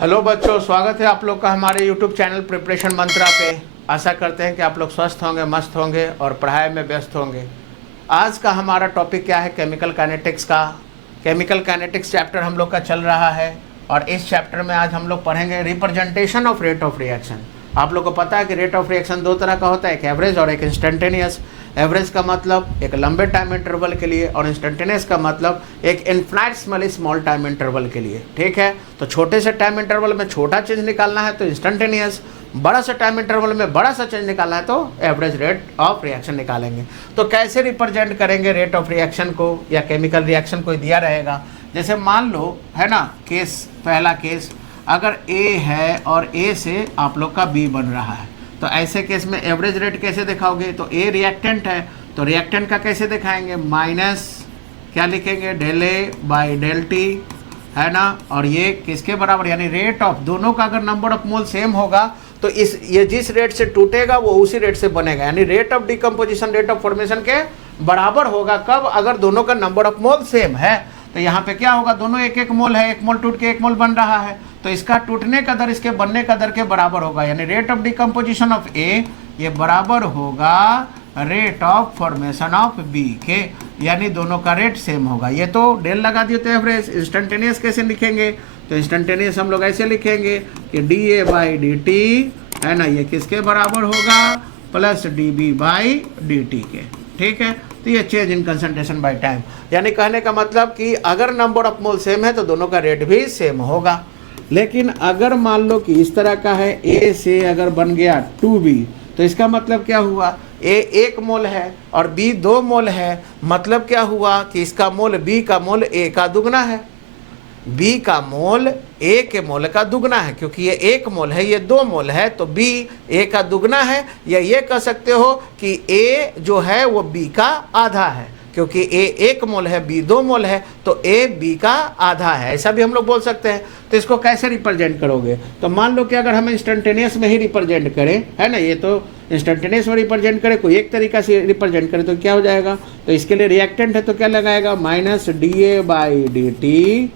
Hello बच्चों, स्वागत है आप लोग का हमारे यूट्यूब चैनल प्रिपरेशन मंत्रा पे। आशा करते हैं कि आप लोग स्वस्थ होंगे, मस्त होंगे और पढ़ाई में व्यस्त होंगे। आज का हमारा टॉपिक क्या है? केमिकल काइनेटिक्स का। केमिकल काइनेटिक्स चैप्टर हम लोग का चल रहा है और इस चैप्टर में आज हम लोग पढ़ेंगे representation of rate of reaction. आप लोग को पता है कि रेट ऑफ रिएक्शन दो तरह का होता है, एक एवरेज और एक इंस्टेंटेनियस। एवरेज का मतलब एक लंबे टाइम इंटरवल के लिए और इंस्टेंटेनियस का मतलब एक इन्फिनिटेसिमली स्मॉल टाइम इंटरवल के लिए। ठीक है, तो छोटे से टाइम इंटरवल में छोटा चेंज निकालना है तो इंस्टेंटेनियस, बड़ा सा टाइम इंटरवल में बड़ा सा चेंज निकालना है तो एवरेज रेट ऑफ रिएक्शन निकालेंगे। तो कैसे रिप्रेजेंट करेंगे रेट ऑफ रिएक्शन को या केमिकल रिएक्शन को दिया रहेगा। जैसे मान लो है ना, केस पहला केस, अगर A है और A से आप लोग का B बन रहा है तो ऐसे केस में एवरेज रेट कैसे दिखाओगे? तो A रिएक्टेंट है तो रिएक्टेंट का कैसे दिखाएंगे? माइनस क्या लिखेंगे? Del A by del T, है ना। और ये किसके बराबर, यानी रेट ऑफ दोनों का अगर नंबर ऑफ मोल सेम होगा तो ये जिस रेट से टूटेगा वो उसी रेट से बनेगा, यानी rate of decomposition rate of formation के बराबर होगा। कब? अगर दोनों का नंबर ऑफ मोल सेम है। तो यहाँ पे क्या होगा? दोनों एक एक मोल है, एक मोल टूट के एक मोल बन रहा है तो इसका टूटने का दर इसके बनने का दर के बराबर होगा, यानी rate of decomposition of A ये बराबर होगा rate of formation of B के, यानी दोनों का रेट सेम होगा। ये तो डेल लगा दिए तो एवरेज। इंस्टेंटेनियस कैसे लिखेंगे? तो इंस्टेंटेनियस हम लोग ऐसे लिखेंगे कि dA बाई dt, है ना, ये किसके बराबर होगा? प्लस dB बाई dt के। ठीक है, तो ये change in concentration by time, यानी कहने का मतलब कि अगर नंबर ऑफ मोल सेम है तो दोनों का रेट भी सेम होगा। लेकिन अगर मान लो कि इस तरह का है, A से अगर बन गया 2B तो इसका मतलब क्या हुआ? A 1 मोल है और B 2 मोल है, मतलब क्या हुआ कि इसका मोल B का मोल A का दुगना है, B का मोल A के मोल का दुगना है। क्योंकि ये 1 मोल है, ये 2 मोल है तो B A का दुगना है, या ये कह सकते हो कि A जो है वो B का आधा है, क्योंकि A 1 मोल है, B 2 मोल है तो A B का आधा है, ऐसा भी हम लोग बोल सकते हैं। तो इसको कैसे रिप्रेजेंट करोगे? तो मान लो कि अगर हम इंस्टेंटेनियस में ही रिप्रेजेंट करें, है ना, ये तो इंस्टेंटेनियस में रिप्रेजेंट करें, कोई एक तरीका से रिप्रेजेंट करें तो क्या हो जाएगा? तो इसके लिए रिएक्टेंट है तो क्या लगाएगा? माइनस dA बाई dt,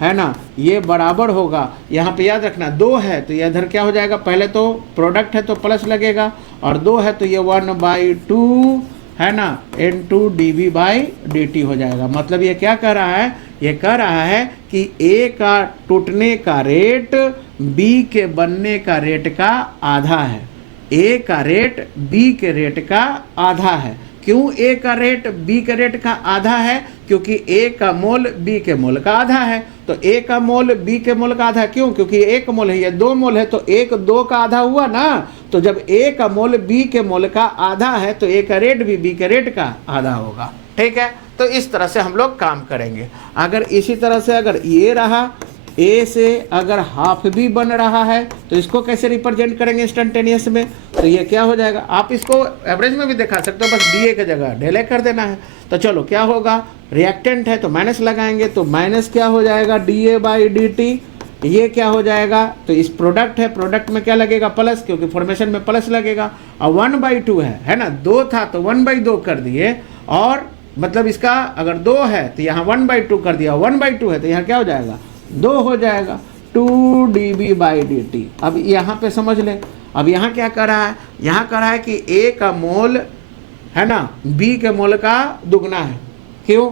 है ना, ये बराबर होगा, यहाँ पे याद रखना 2 है तो ये इधर क्या हो जाएगा? पहले तो प्रोडक्ट है तो प्लस लगेगा और 2 है तो ये 1/2, है ना, N2 dB बाई dt हो जाएगा। मतलब ये क्या कह रहा है? ये कह रहा है कि A का टूटने का रेट B के बनने का रेट का आधा है। A का रेट B के रेट का आधा है। क्यों A का रेट B के रेट का आधा है? क्योंकि A का मोल B के मोल का आधा है। तो A का मोल B के मोल का आधा क्यों? क्योंकि 1 मोल है, ये 2 मोल है तो 1 2 का आधा हुआ ना। तो जब A का मोल B के मोल का आधा है तो A का रेट भी B के रेट का आधा होगा। ठीक है, तो इस तरह से हम लोग काम करेंगे। अगर इसी तरह से अगर ये रहा, A से अगर हाफ भी बन रहा है तो इसको कैसे रिप्रेजेंट करेंगे इंस्टेंटेनियस में? तो ये क्या हो जाएगा? आप इसको एवरेज में भी दिखा सकते हो, बस DA की जगह डेल कर देना है। तो चलो क्या होगा? रिएक्टेंट है तो माइनस लगाएंगे तो माइनस क्या हो जाएगा? dA by dt। ये क्या हो जाएगा? तो इस प्रोडक्ट है, प्रोडक्ट में क्या लगेगा? प्लस, क्योंकि फॉर्मेशन में प्लस लगेगा। और 1/2 है ना, 2 था तो 1/2 कर दिए, और मतलब इसका अगर 2 है तो यहाँ 1/2 कर दिया, 1/2 है तो यहाँ क्या हो जाएगा? 2 हो जाएगा, 2 dB बाई dt। अब यहाँ पे समझ लें, अब यहाँ क्या कर रहा है? यहाँ कर रहा है कि A का मोल, है ना, B के मोल का दुगना है। क्यों?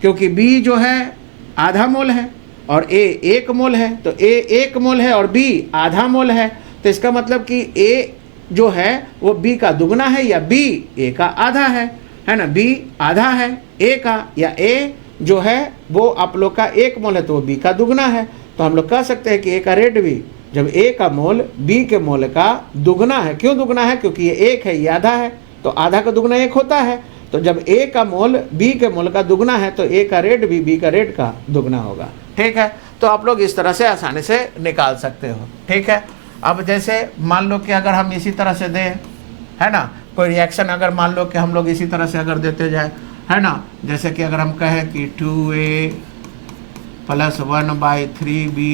क्योंकि B जो है आधा मोल है और A 1 मोल है, तो A 1 मोल है और B आधा मोल है, तो इसका मतलब कि A जो है वो B का दुगना है या B A का आधा है ना। B आधा है A का, या A जो है वो आप लोग का 1 मोल है तो वो B का दुगना है। तो हम लोग कह सकते हैं कि A का रेट भी, जब A का मोल B के मोल का दुगना है, क्यों दुगना है? क्योंकि ये 1 है, ये आधा है, तो आधा का दुगना 1 होता है। तो जब A का मोल B के मोल का दुगना है तो A का रेट भी B का रेट का दुगना होगा। ठीक है, तो आप लोग इस तरह से आसानी से निकाल सकते हो। ठीक है, अब जैसे मान लो कि अगर हम इसी तरह से दें, है ना, कोई रिएक्शन अगर मान लो कि हम लोग इसी तरह से अगर देते जाए, है ना, जैसे कि अगर हम कहें कि 2A plus 1/3B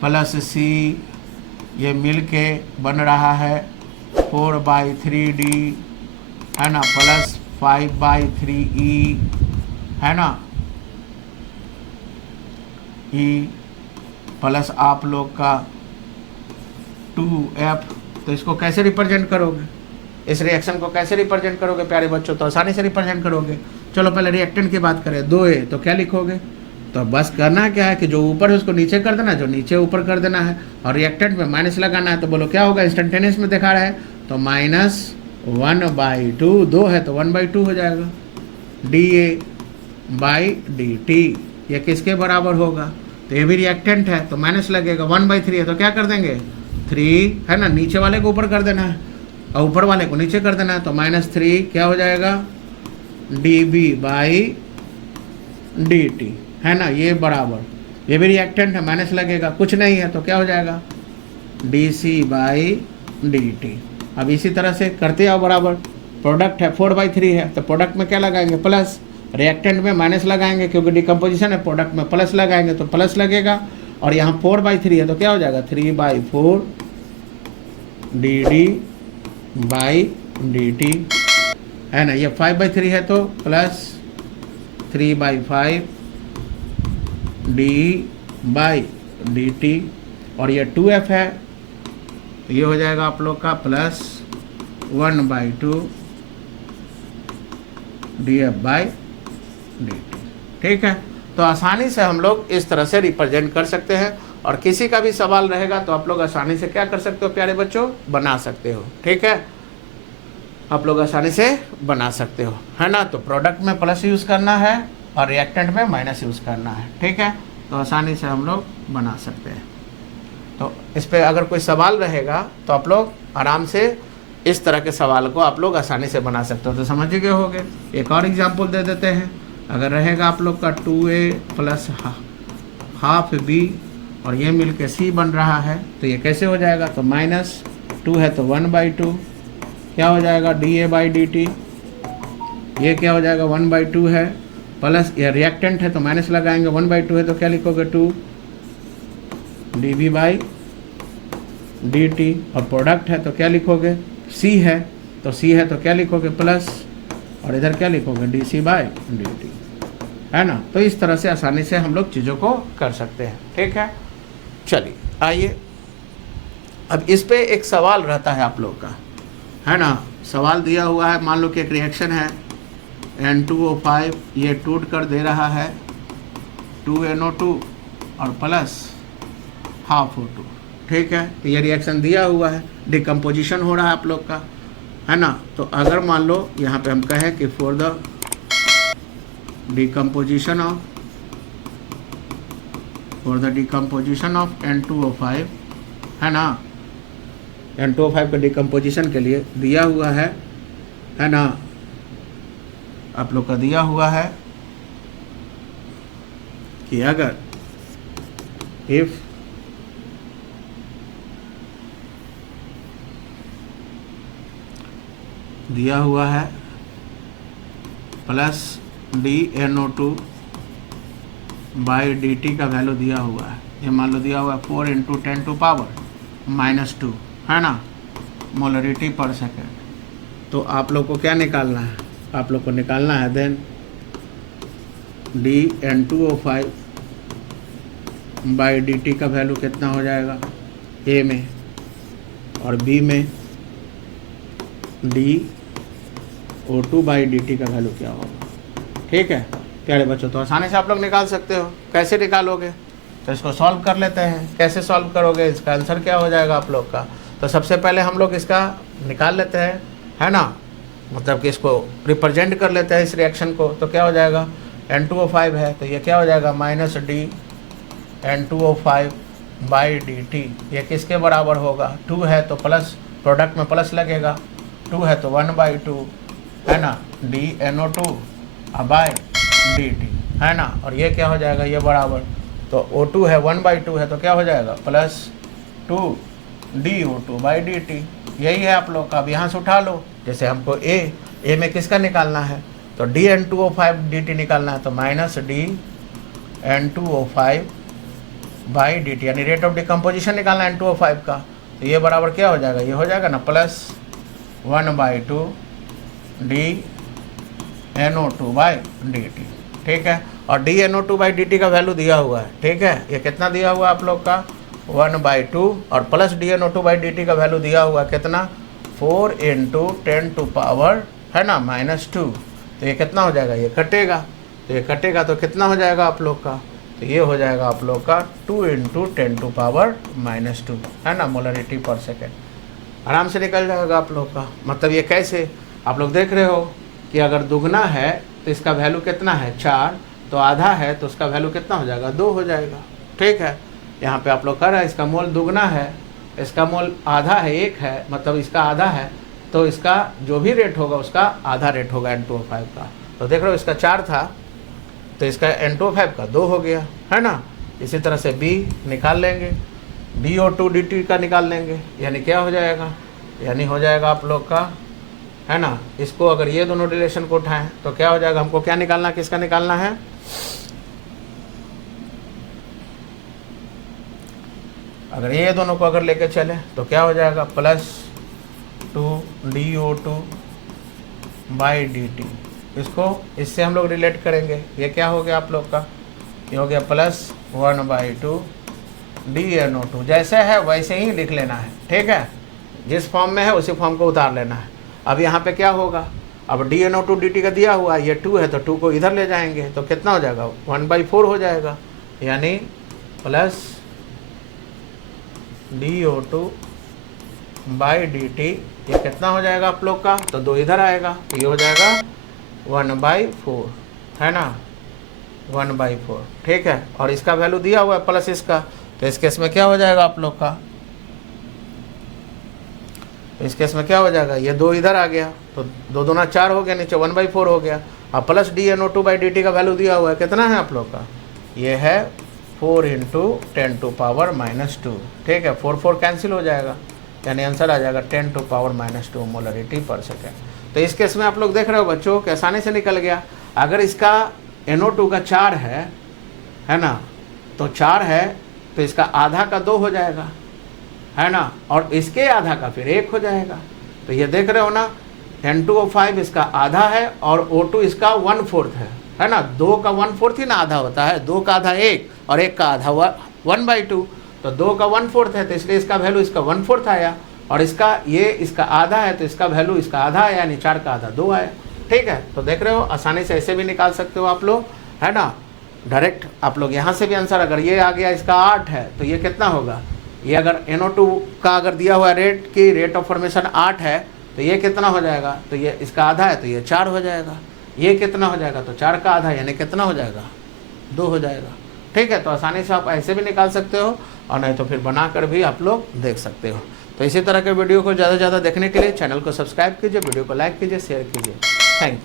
plus C, ये मिल के बन रहा है 4/3D, है ना, प्लस 5/3E, है ना, E प्लस आप लोग का 2F। तो इसको कैसे रिप्रेजेंट करोगे, इस रिएक्शन को कैसे रिप्रेजेंट करोगे प्यारे बच्चों? तो आसानी से रिप्रेजेंट करोगे। चलो पहले रिएक्टेंट की बात करें, 2A, तो क्या लिखोगे? तो बस करना क्या है कि जो ऊपर है उसको नीचे कर देना, जो नीचे ऊपर कर देना है, और रिएक्टेंट में माइनस लगाना है। तो बोलो क्या होगा, इंस्टेंटेनियस में दिखा रहा है तो -1/2, 2 है तो 1/2 हो जाएगा। dA/dt ये किसके बराबर होगा? तो ये भी रिएक्टेंट है तो माइनस लगेगा। 1/3 है तो क्या कर देंगे, 3 है ना, नीचे वाले को ऊपर कर देना है और ऊपर वाले को नीचे कर देना है। तो -3 क्या हो जाएगा, dB/dt है ना, ये बराबर, ये भी रिएक्टेंट है, माइनस लगेगा, कुछ नहीं है तो क्या हो जाएगा, dC/dt। अब इसी तरह से करते आओ बराबर। प्रोडक्ट है 4/3 है तो प्रोडक्ट में क्या लगाएंगे, प्लस, रिएक्टेंट में माइनस लगाएंगे क्योंकि डिकम्पोजिशन है, प्रोडक्ट में प्लस लगाएंगे तो प्लस लगेगा। और यहाँ 4/3 है तो क्या हो जाएगा, 3/4 dD/dt है ना। ये 5/3 है तो प्लस 3/5 dE/dt। और ये 2F है तो ये हो जाएगा आप लोग का प्लस 1/2 dF/dt। ठीक है, तो आसानी से हम लोग इस तरह से रिप्रेजेंट कर सकते हैं। और किसी का भी सवाल रहेगा तो आप लोग आसानी से क्या कर सकते हो प्यारे बच्चों, बना सकते हो। ठीक है, आप लोग आसानी से बना सकते हो, है ना। तो प्रोडक्ट में प्लस यूज़ करना है और रिएक्टेंट में माइनस यूज़ करना है। ठीक है, तो आसानी से हम लोग बना सकते हैं। तो इस पर अगर कोई सवाल रहेगा तो आप लोग आराम से इस तरह के सवाल को आप लोग आसानी से बना सकते हो। तो समझ गए होगे। एक और एग्जांपल दे देते हैं। अगर रहेगा आप लोग का 2A प्लस हाफ B और ये मिल के C बन रहा है तो ये कैसे हो जाएगा, तो -2 है तो 1/2 क्या हो जाएगा, dA/dt। ये क्या हो जाएगा, 1/2 है, प्लस ये रिएक्टेंट है तो माइनस लगाएंगे, 1/2 है तो क्या लिखोगे, 2 dB/dt। और प्रोडक्ट है तो क्या लिखोगे, C है तो C है तो क्या लिखोगे, प्लस, और इधर क्या लिखोगे, dC/dt है ना। तो इस तरह से आसानी से हम लोग चीज़ों को कर सकते हैं। ठीक है, चलिए आइए अब इस पे एक सवाल रहता है आप लोग का, है ना। सवाल दिया हुआ है, मान लो कि एक रिएक्शन है N2O5, ये टूट कर दे रहा है 2NO2 और प्लस हाफ O2। ठीक है, तो ये रिएक्शन दिया हुआ है, डिकम्पोजिशन हो रहा है आप लोग का, है ना। तो अगर मान लो यहाँ पे हम कहें कि for the decomposition of N2O5, है ना, N2O5 के डिकम्पोजिशन के लिए दिया हुआ है ना, आप लोग का दिया हुआ है कि अगर इफ दिया हुआ है प्लस dNO2/dt का वैल्यू दिया हुआ है, ये मान लो दिया हुआ है 4 × 10⁻⁻², है ना, मोलरिटी पर सेकेंड। तो आप लोग को क्या निकालना है, आप लोग को निकालना है देन dN2O5/dt का वैल्यू कितना हो जाएगा A में, और B में dO2/dt का वैल्यू क्या होगा। ठीक है प्यारे बच्चों, तो आसानी से आप लोग निकाल सकते हो। कैसे निकालोगे, तो इसको सॉल्व कर लेते हैं। कैसे सॉल्व करोगे, इसका आंसर क्या हो जाएगा आप लोग का। तो सबसे पहले हम लोग इसका निकाल लेते हैं, है ना, मतलब कि इसको रिप्रेजेंट कर लेते हैं इस रिएक्शन को। तो क्या हो जाएगा, N2O5 है तो ये क्या हो जाएगा, -dN2O5/dt। ये किसके बराबर होगा, 2 है तो प्लस, प्रोडक्ट में प्लस लगेगा, 2 है तो 1/2 है ना, dNO2/dt है ना। और ये क्या हो जाएगा, ये बराबर, तो O2 है 1/2 है तो क्या हो जाएगा, प्लस 2 dO2/dt। यही है आप लोग का। अब यहाँ से उठा लो, जैसे हमको A में किसका निकालना है, तो dN2O5/dt निकालना है, तो -dN2O5/dt यानी रेट ऑफ डिकम्पोजिशन निकालना है N2O5 का। तो ये बराबर क्या हो जाएगा, ये हो जाएगा ना, प्लस 1/2 dNO2/dt। ठीक है। और DnO2/dt का वैल्यू दिया हुआ है, ठीक है। ये कितना दिया हुआ है आप लोग का 1/2 और प्लस DnO2/dt का वैल्यू दिया हुआ है कितना 4 × 10⁻, है ना, -2। तो ये कितना हो जाएगा, ये कटेगा, तो ये कटेगा तो कितना हो जाएगा आप लोग का, तो ये हो जाएगा आप लोग का 2 × 10⁻², है ना, मोलरिटी पर सेकेंड। आराम से निकल जाएगा आप लोग का। मतलब ये कैसे, आप लोग देख रहे हो कि अगर दुगना है तो इसका वैल्यू कितना है 4, तो आधा है तो उसका वैल्यू कितना हो जाएगा 2 हो जाएगा, ठीक है। यहाँ पे आप लोग कर रहे हैं, इसका मोल दुगना है, इसका मोल आधा है, 1 है, मतलब इसका आधा है, तो इसका जो भी रेट होगा उसका आधा रेट होगा N2O5 का। तो देख रहे हो इसका 4 था तो इसका N2O5 का 2 हो गया, है ना। इसी तरह से B निकाल लेंगे, DO2/dt का निकाल लेंगे, यानी क्या हो जाएगा, यानी हो जाएगा आप लोग का, है ना। इसको अगर ये दोनों रिलेशन को उठाएं तो क्या हो जाएगा, हमको क्या निकालना, किसका निकालना है, अगर ये दोनों को अगर लेके चले तो क्या हो जाएगा +2 DO2/dt। इसको इससे हम लोग रिलेट करेंगे, ये क्या हो गया आप लोग का, ये हो गया +1/2 DnO2। जैसे है वैसे ही लिख लेना है, ठीक है, जिस फॉर्म में है उसी फॉर्म को उतार लेना है। अब यहाँ पे क्या होगा, अब DnO2/dt का दिया हुआ ये 2 है तो 2 को इधर ले जाएंगे तो कितना हो जाएगा 1/4 हो जाएगा, यानी प्लस DO2/dt। ये कितना हो जाएगा आप लोग का, तो 2 इधर आएगा तो ये हो जाएगा 1/4, है ना, 1/4, ठीक है। और इसका वैल्यू दिया हुआ है प्लस इसका, तो इस केस में क्या हो जाएगा आप लोग का, इस केस में क्या हो जाएगा, ये 2 इधर आ गया तो 2 दूना 4 हो गया, नीचे 1/4 हो गया। अब प्लस DnO2/dt का वैल्यू दिया हुआ है कितना है आप लोग का, ये है 4 × 10⁻², ठीक है। 4 कैंसिल हो जाएगा, यानी आंसर आ जाएगा 10⁻² मोलरिटी पर सेकेंड। तो इस केस में आप लोग देख रहे हो बच्चों कि आसानी से निकल गया। अगर इसका NO2 का 4 है ना, तो 4 है तो इसका आधा का 2 हो जाएगा, है ना, और इसके आधा का फिर 1 हो जाएगा। तो ये देख रहे हो ना, N2O5 इसका आधा है और O2 इसका 1/4 है ना। 2 का 1/4 ही ना आधा होता है, 2 का आधा 1 और 1 का आधा 1/2, तो 2 का 1/4 है तो इसलिए इसका वैल्यू इसका 1/4 आया, और इसका ये इसका आधा है तो इसका वैल्यू इसका आधा आया, यानी 4 का आधा 2 आया, ठीक है। तो देख रहे हो आसानी से ऐसे भी निकाल सकते हो आप लोग, है ना, डायरेक्ट आप लोग यहाँ से भी आंसर, अगर ये आ गया इसका 8 है तो ये कितना होगा, ये अगर NO2 का अगर दिया हुआ रेट की रेट ऑफ फॉर्मेशन 8 है तो ये कितना हो जाएगा, तो ये इसका आधा है तो ये 4 हो जाएगा, ये कितना हो जाएगा, तो 4 का आधा यानी कितना हो जाएगा 2 हो जाएगा, ठीक है। तो आसानी से आप ऐसे भी निकाल सकते हो और नहीं तो फिर बनाकर भी आप लोग देख सकते हो। तो इसी तरह के वीडियो को ज़्यादा से ज़्यादा देखने के लिए चैनल को सब्सक्राइब कीजिए, वीडियो को लाइक कीजिए, शेयर कीजिए। Thank you.